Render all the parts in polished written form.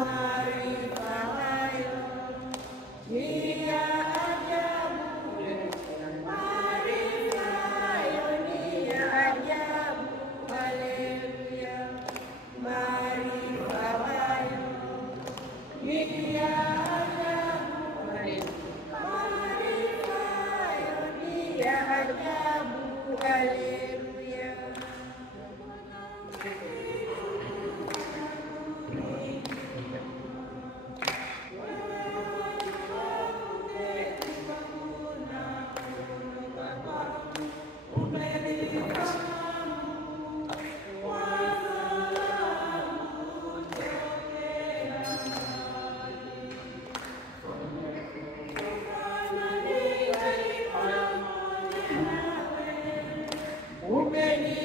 maarifa hayo ni ya ajabu, maarifa hayo ni ya ajabu, haleluya. Maarifa hayo ni ya ajabu, maarifa hayo ni ya ajabu, haleluya.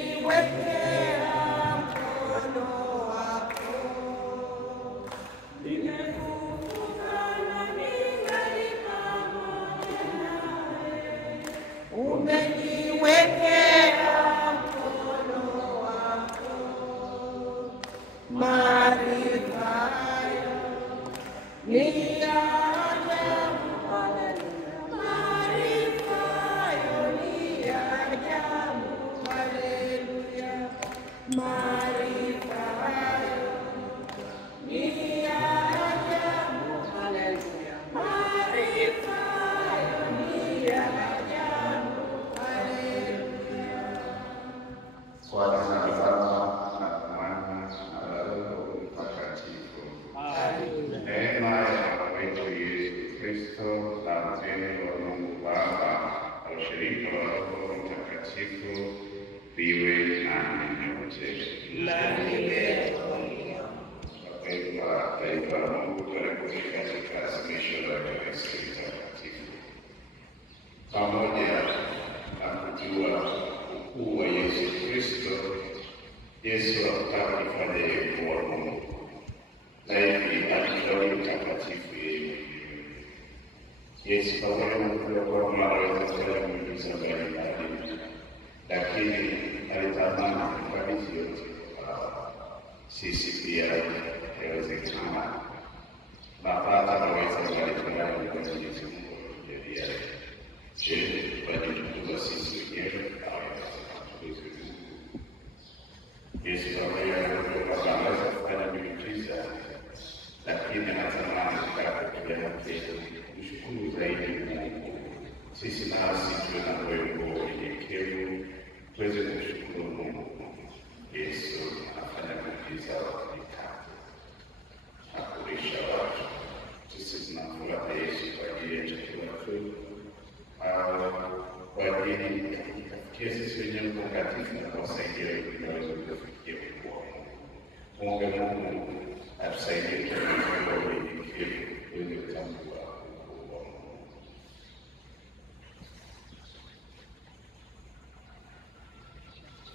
Umeniwekea mkono wako, nimefufuka na ningali pamoja nawe. Umeniwekea mkono wako, maarifa hayo ni ya ajabu, maarifa hayo ni ya ajabu, haleluya. Maarifa hayo ni ya ajabu, haleluya. Maarifa hayo ni ya ajabu, haleluya. Kwa jina la Baba na la Mwana na la Roho Mtakatifu. Neema ya Bwana wetu Yesu Kristo na upendo wa Mungu Baba na ushirika wa Roho Mtakatifu viwe nanyi nyote. Wapendwa wa taifa la Mungu, karibuni katika azimisho la Ekaristi Takatifu. Pamoja na kujua ukuu wa Yesu Kristo, Yesu hakutaka kufanya yeye kuwa Mungu, na hivi alijitoa mtakatifu yeye. Yesu pamoja na kuwa anaweza kufanya miujiza mbalimbali, lakini alitamani kukabidhi yote kwao. Sisi pia yawezekana mapata naweza kualifanya kwa Mwenyezi Mungu kujalia. Je, wajitukuza sisi wenyewe au Mwenyezi Mungu? Yesu pamoja na kuwa anaweza kufanya miujiza, lakini anatamani kuja kwetu kushukuru zaidi Mungu. Sisi nasi tuwe na moyo wa unyenyekevu, tuweze kumshukuru Mungu. Yesu anafanya miujiza mitatu, hakulisha watu. Sisi tunamfuata Yesu kwa ajili ya chakula tu, au kwa ajili ya kufikia sisi wenyewe mtakatifu na kuwasaidia wengine waweze kufikia ukuu wa Mungu. Mungu atusaidie kwa unyenyekevu tuweze kutambua ukuu wa Mungu.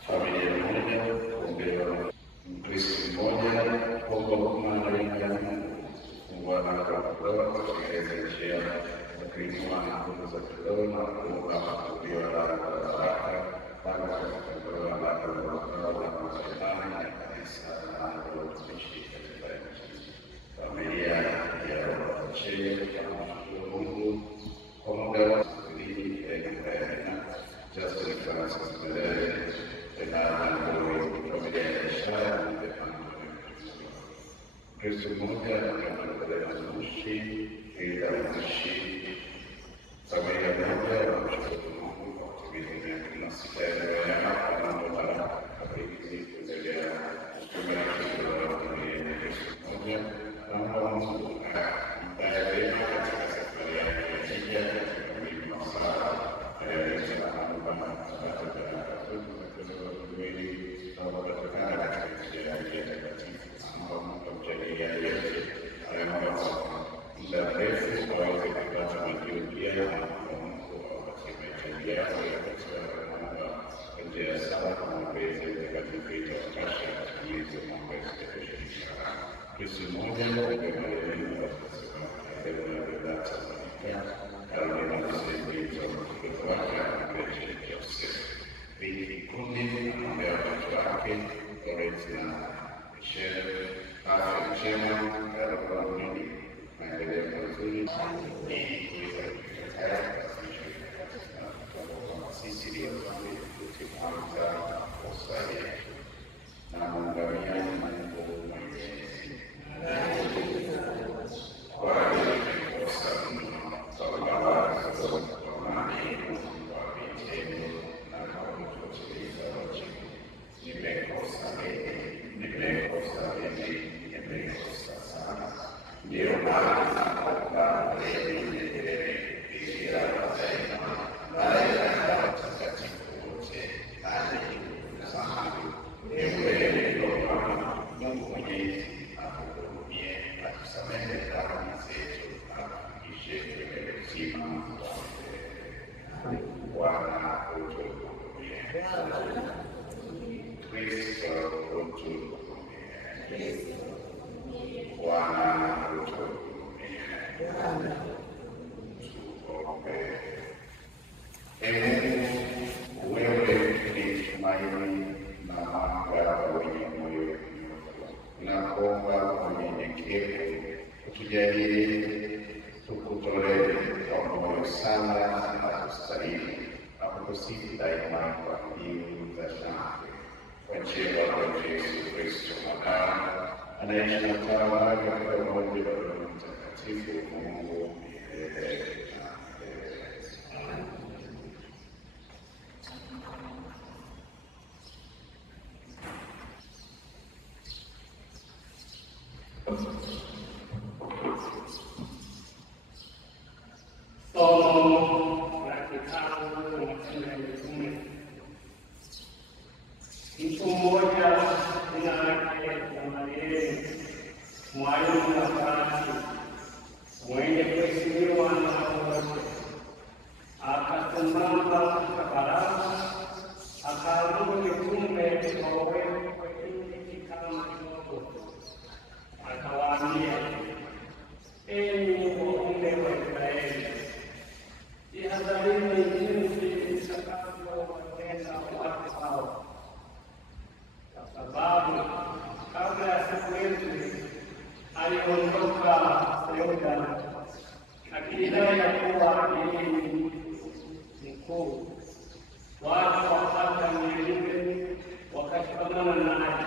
Familia moja kuombewa, Mkristo mmoja kuomba huduma na wengi wa Mungu, kuungana kwa kutoa kutekeleza njia za kuinua na nguvu za kiroho na kuomba kuhubiriwa na baraka mpaka katika ndoa na kuokoa na kusalama na kanisa na utumishi katika nchi. Familia ya Wachee tunamshukuru Mungu kwa muda wa kuhubiri na Justin Francis Mbele na familia ya Ishara na Kristo mmoja na Mushi ila Mushi familia moja ya mshukuru Mungu kwa kutumia miaka na sita ya ndoa yao na ndoa kabisa kuendelea kutumia kitu la familia ya Kristo mmoja na Mungu mtayarisha katika safari yake ya hija katika mlima wa Sara katika Anubana kupatikana katika njia yake ya takatifu ambao Mungu amjalia yote anaomba muda mrefu waweze kupata majukumu na Mungu awapatie mahitaji yao ya katika Mungu kwa njia ya sala na maombezi takatifu itakasha miezi ya Mungu itakayoshirisha. Kristo mmoja ndio mwalimu wa kusema ndio data ya karibuni na sisi kwa wake na kurejesha Joseph. Viki kundi ambaye watu wake Lawrence na Michelle afya njema vizuri sisi kwanza kosa yetu na muungamia Mungu Mwenyezi kwa ajili ya kosa kwa utawala kwa vitendo na kwa kutekeleza wajibu. Nimekosa sana. Ndio maana naomba niendelee kupitia daima na watakatifu wote hadi zangu. Mungu Mwenyezi atuhurumie, atusamehe dhambi zetu, atufikishe kwenye uzima wa milele. Bwana utuhurumie. Kristo utuhurumie. Bwana utuhurumie. Tuombe. Mungu, wewe ni tumaini na mwanga wenye moyo mnyofu. Tunakuomba kwa unyenyekevu utujalie tukutolee kwa moyo sana na kustahili na kukusifu daima kwa mbingu za shangwe. Kwa njia ya Yesu Kristo mwanao anaishi na kutawala katika umoja wa Roho Mtakatifu Mungu milele na milele. Somo la kitabu cha Matendo ya Mitume. Mtu mmoja jina lake Gamalieli, mwalimu wa Farasi, mwenye kuheshimiwa na watu wote, akasimama katika baraza, akaamuru mitume wawekwe nje kama kidogo, akawaambia, enyi waume wa Israeli, jihadharini jinsi mtakavyowatenda watu hao, kwa sababu kabla ya siku yetu aliondoka Yuda akidai ya kuwa yeye ni mkuu. Watu wakapata mjumbe wakashikamana naye,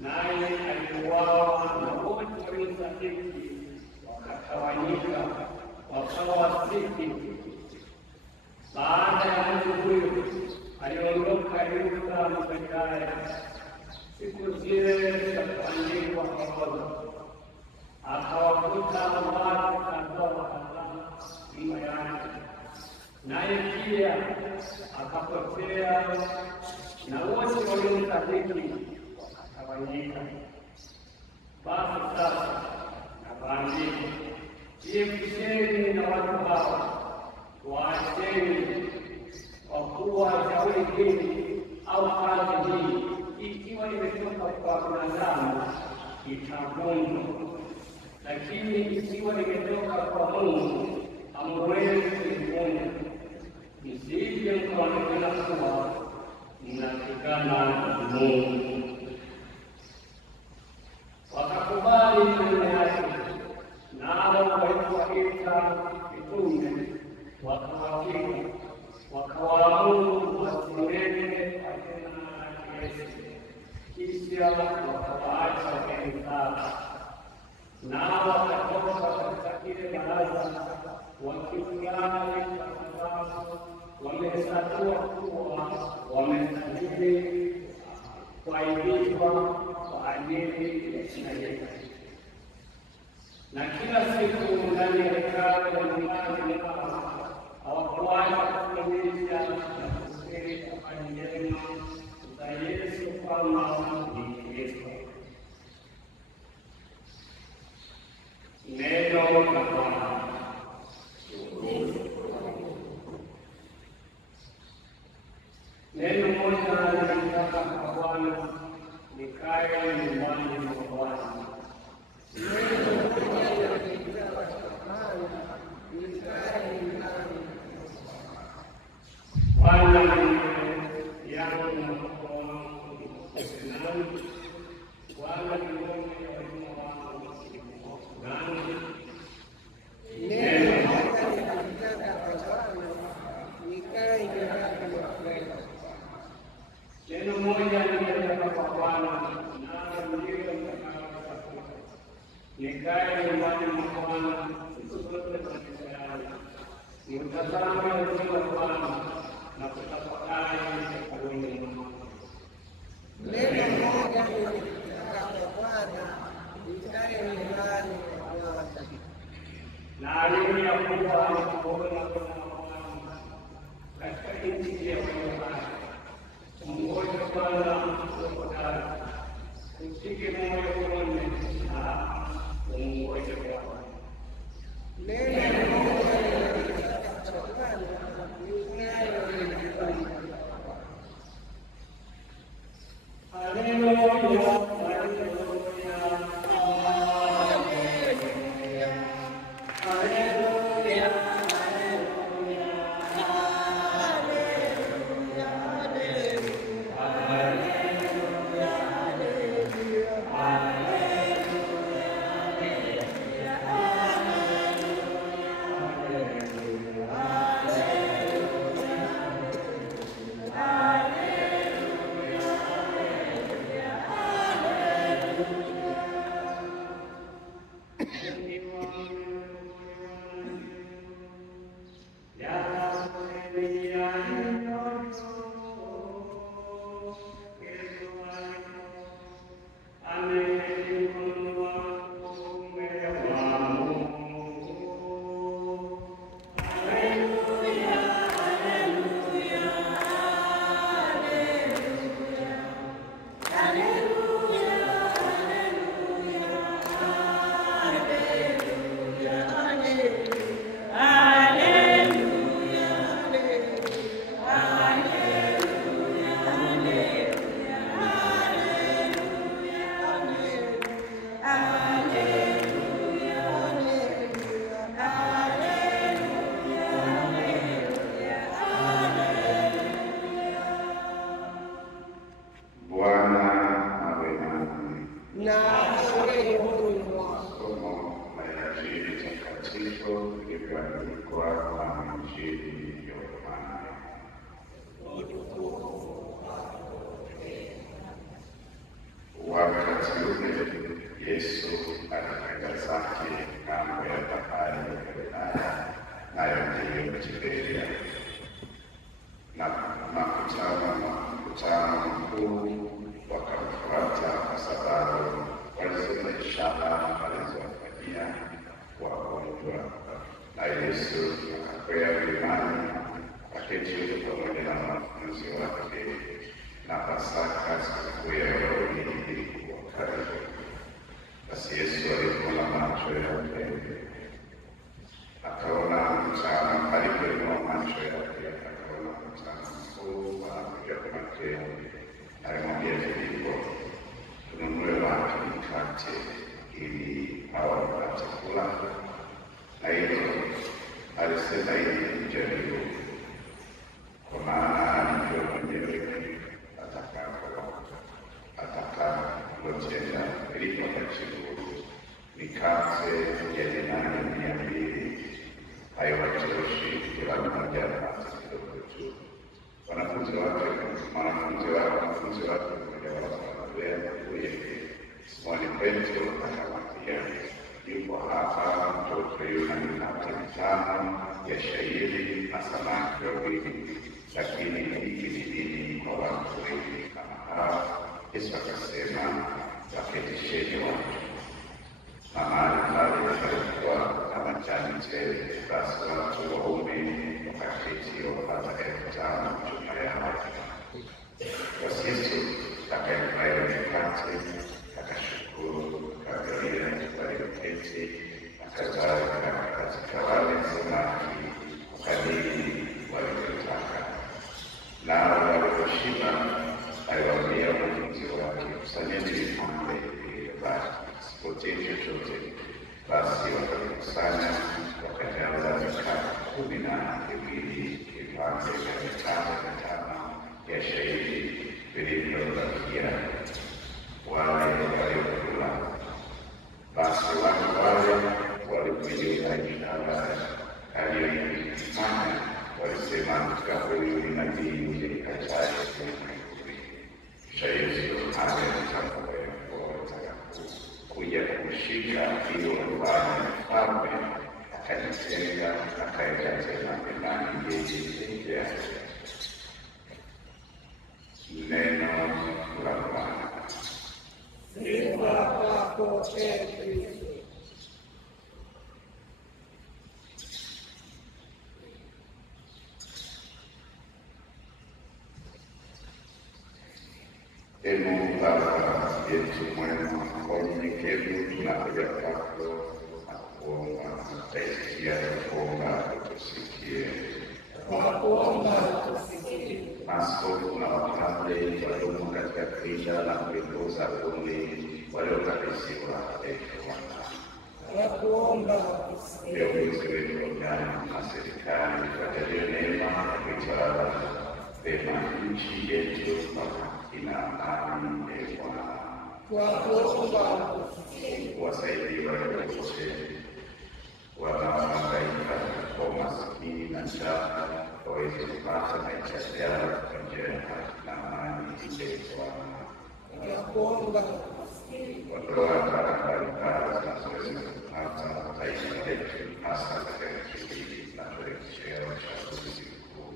naye aliuawa na wote waliomsadiki wakatawanyika wakawa sisi. Baada ya mtu huyu aliondoka Yuda Galilaya, siku zile za kuandikwa orodha, akawakuta watu kadhaa nyuma yake, naye pia akapotea, na wote waliomsadiki wakatawanyika. Basi sasa nawaambia, jiepukeni na watu hao, waacheni, kwa kuwa shauri hili au kazi hii ikiwa imetoka kwa binadamu itavunjwa, lakini ikiwa imetoka kwa Mungu hamwezi kuivunja, msije mkaonekana kuwa mnapigana na Mungu. Wakakubali maneno yake, nao walipowaita mitume wakawapinga, wakawaamuru wasimame kwa jina la Yesu, kisha wakawaacha waende zao. Nao wakatoka katika kile baraza wakifurahi kwa sababu wamehesabiwa kuwa wamestahili kuaibishwa kwa ajili ya jina Yesu. Na kila siku ndani ya hekalu la nyumbani mwao hawakuacha kufundisha na kuhubiri habari njema za Yesu kama ni Kristo. Neno la Bwana. Neno moja nilitaka kwa Bwana, nikae nyumbani mwa Bwana. Bwana yangu na Mungu wangu, Bwana ni ngome ya wema wangu, nani naamini ya kwamba kuona katika nchi ya Bwana mmoja kwanza mkutano usike moyo kuone na mmoja kwa Yesu akaenda zake ng'ambo ya bahari ya Galilaya, nayo ndiyo Tiberia. Na mkutano mkuu wakamfuata kwa sababu waliziona ishara alizowafanyia wagonjwa. Na Yesu akakwea mlimani akaketi pamoja na wanafunzi wake, na Pasaka siku ya Wayahudi ilikuwa karibu. Basi Yesu alipoona macho yake, akaona mkutano, alipoinua macho yake akaona mkutano mkuu wanakuja kwa Mateo, alimwambia Filipo, tununue watu mkate ili hao wapate kula. Na hivyo alisema ili mjaribu, kwa maana alijua mwenyewe atakapotenda. Filipo akajibu, mikate ya dinari 200 haiwatoshi kila mmoja apate kidogo tu. Wanafunzi wake mmoja wao akamwambia ndugu yake Simoni Petro akamwambia, yupo hapa mtoto yuna mikate 5 ya shayiri na samaki wawili, lakini hiki ni nini kwa watu wengi kama hawa? Yesu akasema, waketisheni watu. Na mahali pale palikuwa na majani tele, basi watu waume wakaketi wapata 5,000 jumla yao. Basi Yesu akaitwaa mikate, akashukuru, akagawia walioketi, akatawanya katika wale samaki kadiri walivyotaka. Nao waliposhiba, aliwaambia wanafunzi wake, kusanyeni vipande vilivyobaki, msipotee chochote. Basi wakakusanya, wakajaza mikate 12 vipande vya 5 ya shayiri vilivyobakia, wale waliokula. Basi watu wale walipoiona ishara aliyoifanya, walisema, hakika huyu ni nabii ajaye ulimwenguni. Kisha Yesu kuja kushika hilo ufalme mfalme, akajitenga, akaenda tena mlimani yeye yake. Neno la Bwana. Sifa kwako Kristo. Mungu Baba yetu mwema, kwa unyenyekevu tunakuja kwako na kuomba utaisikia kuomba utusikie. Maaskofu na mapadre waliomo katika kanisa na kuongoza kundi waliokabidhiwa viongozi wetu wa vyama na serikali tujalie neema ya kuitawala vema nchi yetu ina amani. Wasaidie wale wote wanaohangaika kwa umaskini na njaa waweze kupata mahitaji yao kwa njia ya haki na amani. Ondoa baraka mbalimbali zinazoweza kupata taifa letu, hasa katika kipindi na kuelekea uchaguzi mkuu.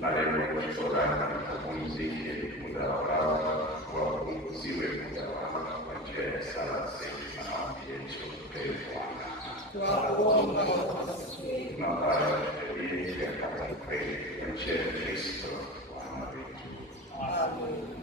Marehemu waliporanga kupumzike muda wao, wapunguziwe muda wao kwa njia ya sala zetu na maombi yetu. Tunaomba tuendelee katika kweli kwa njia ya Kristo Bwana wetu. Amen.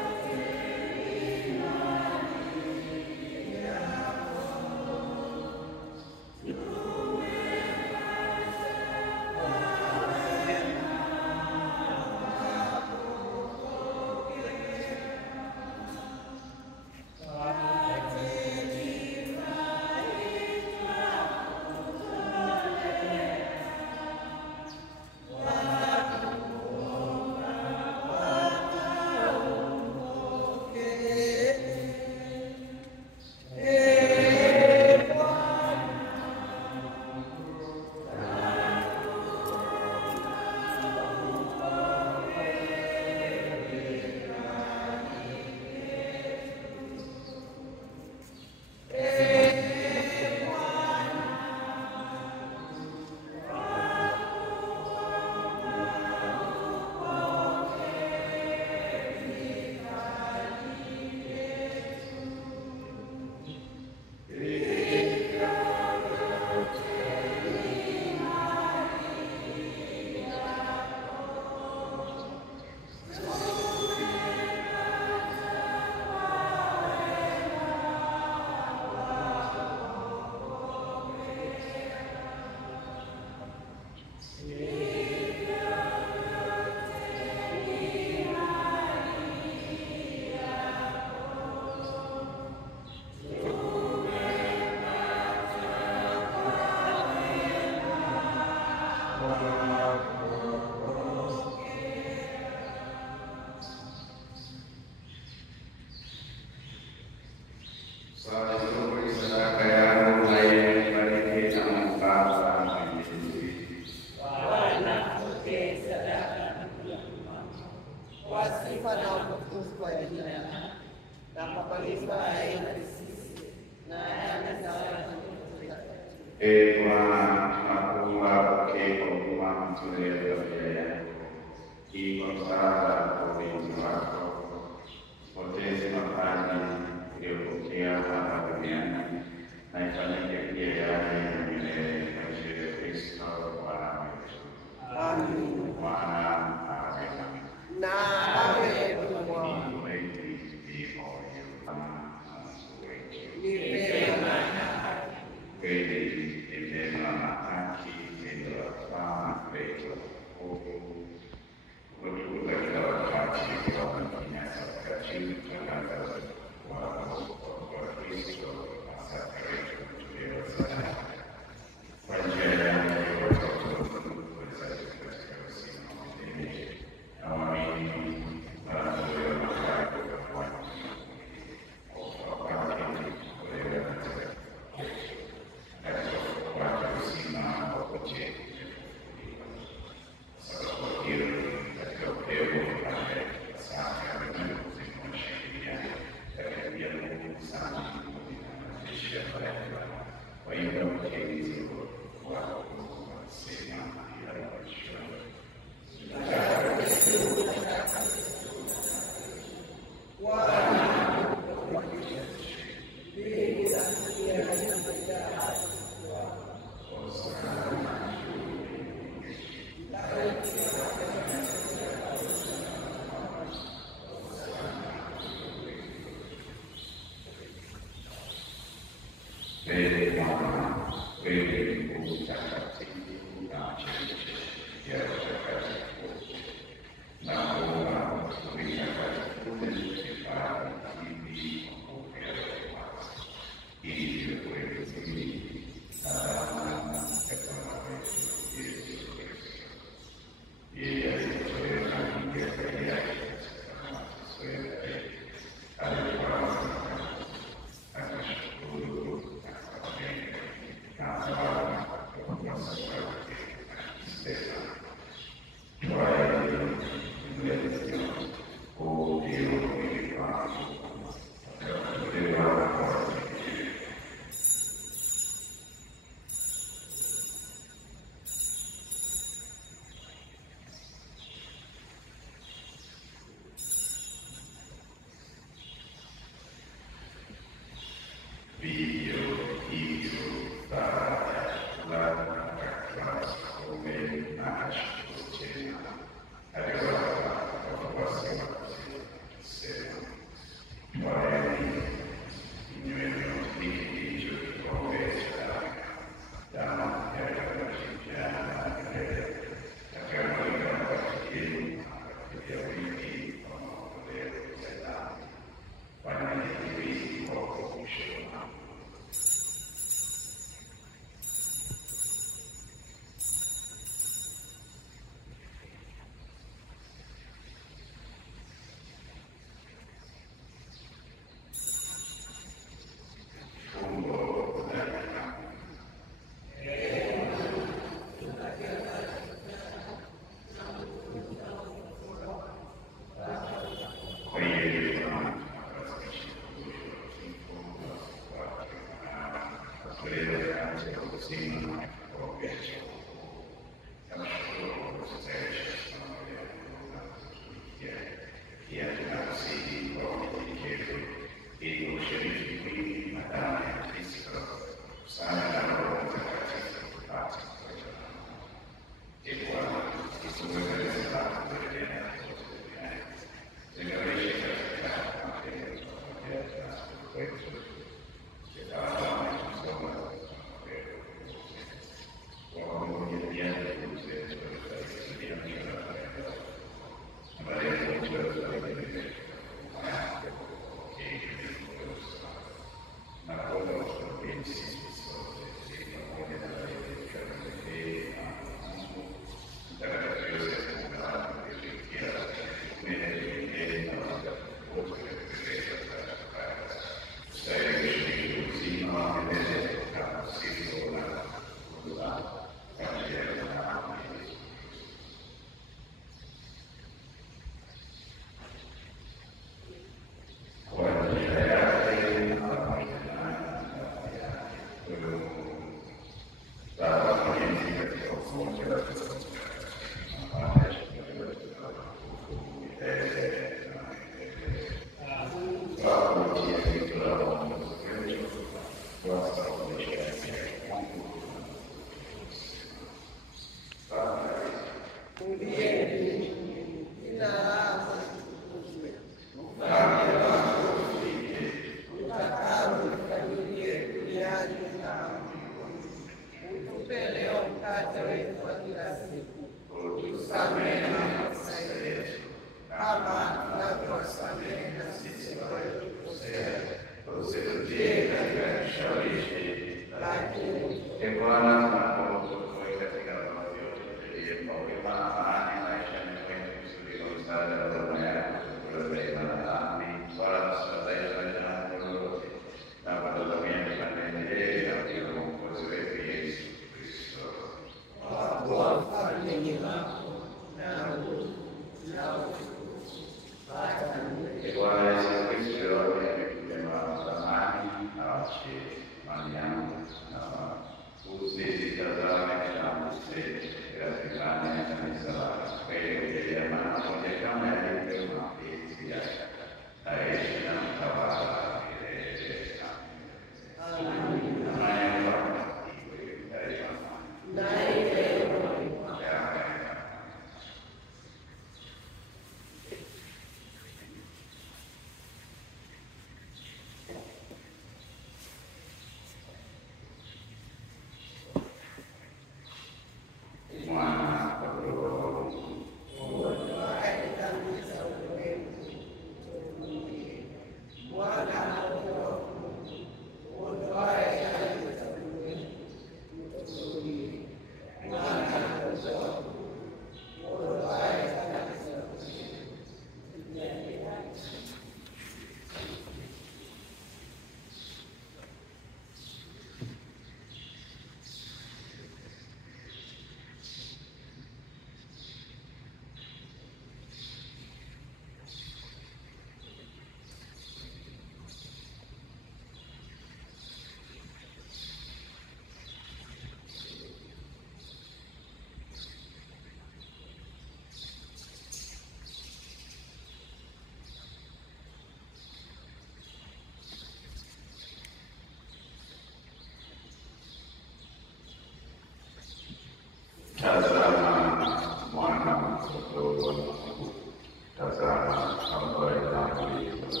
tazama habari zangu hizo.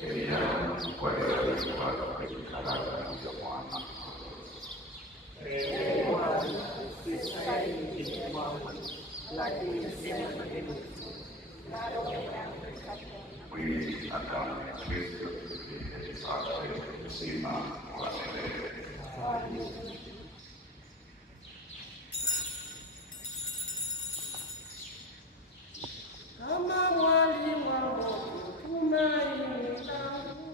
Heri yangu kwa leo wako katika raha ya Bwana. Mwili na damu ya Kristo vipate uzima wa milele. Kama mwali wa moto tumaini langu,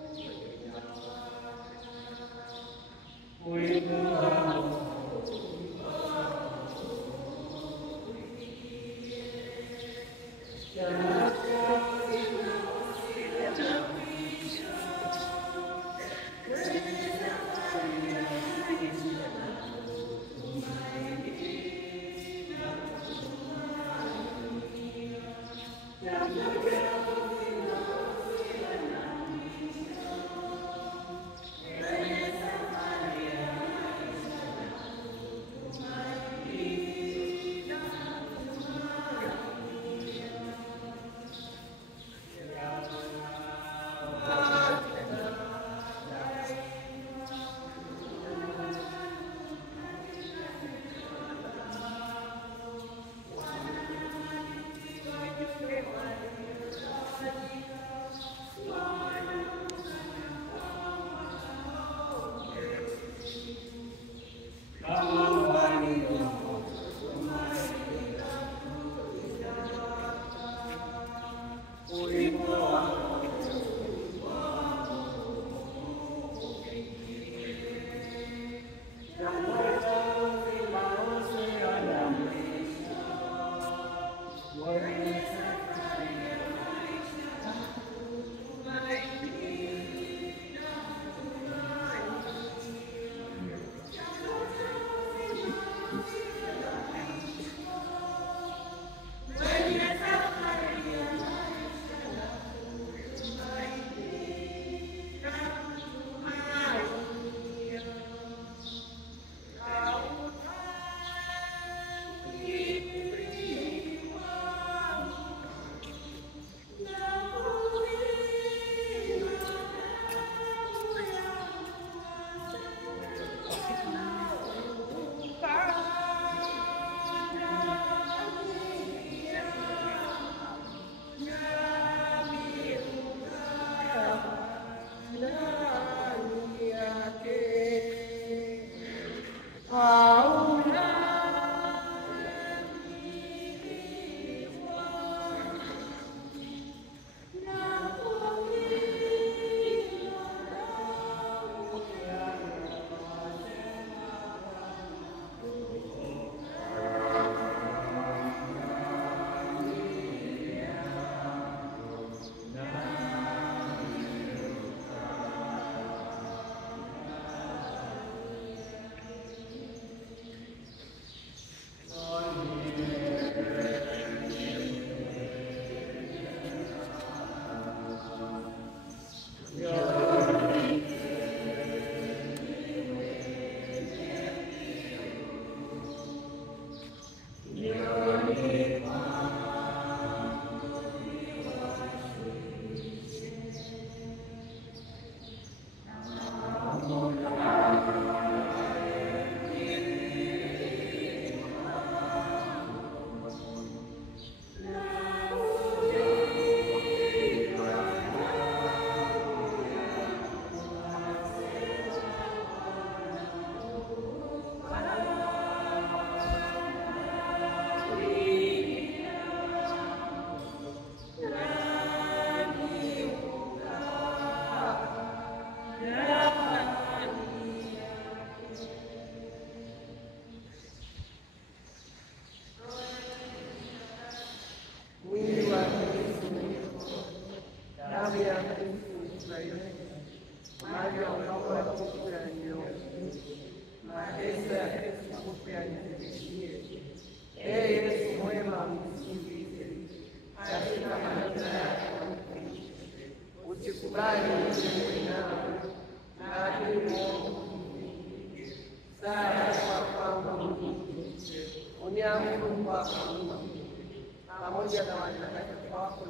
pamoja na watakatifu wako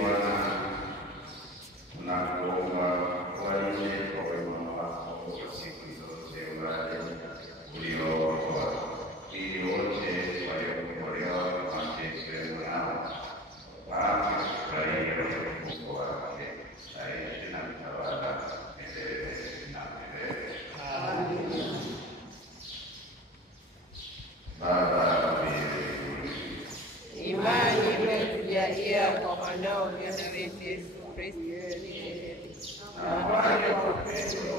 Bwana, tunakuomba walinde kwa wema wako kwa siku zote wale uliookoa, ili wote waliokombolewa kwa mateso yao wapate kufurahia utukufu wake, aishi na mtawala milele na milele. Amina. Baba imani imetujalia kwa mwanao Yesu Kristo na wale wa upendo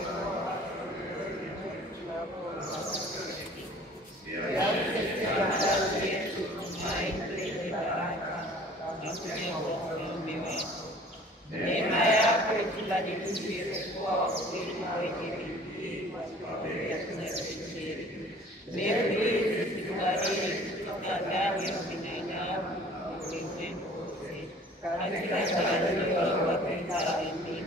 yakutetea ndani yetu tumaini lenye baraka na kujenga neema yako itubadilishe kuwa wakulima wenye bidii ya kunafikiri mbegu hizi zitubadili kutoka ndani ya binadamu ulimwengu wote katika mpangilio wa kitaalimu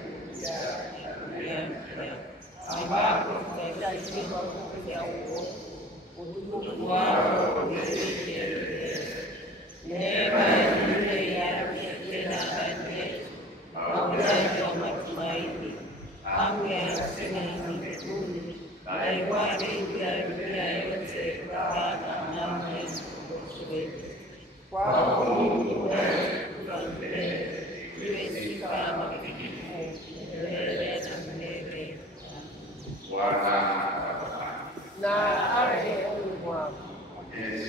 ambapo tunahitajiwa kuja utukufu wako milele. Neema ile yake tena ndani yetu pamoja wa matumaini hamu ya asili mbinguni na imani ya dunia yote Bwana na Yesu wetu. Kwa Mungu wetu milele iwe sifa na matukio milele na milele. Bwana Na aje Mungu wako. Mwenyezi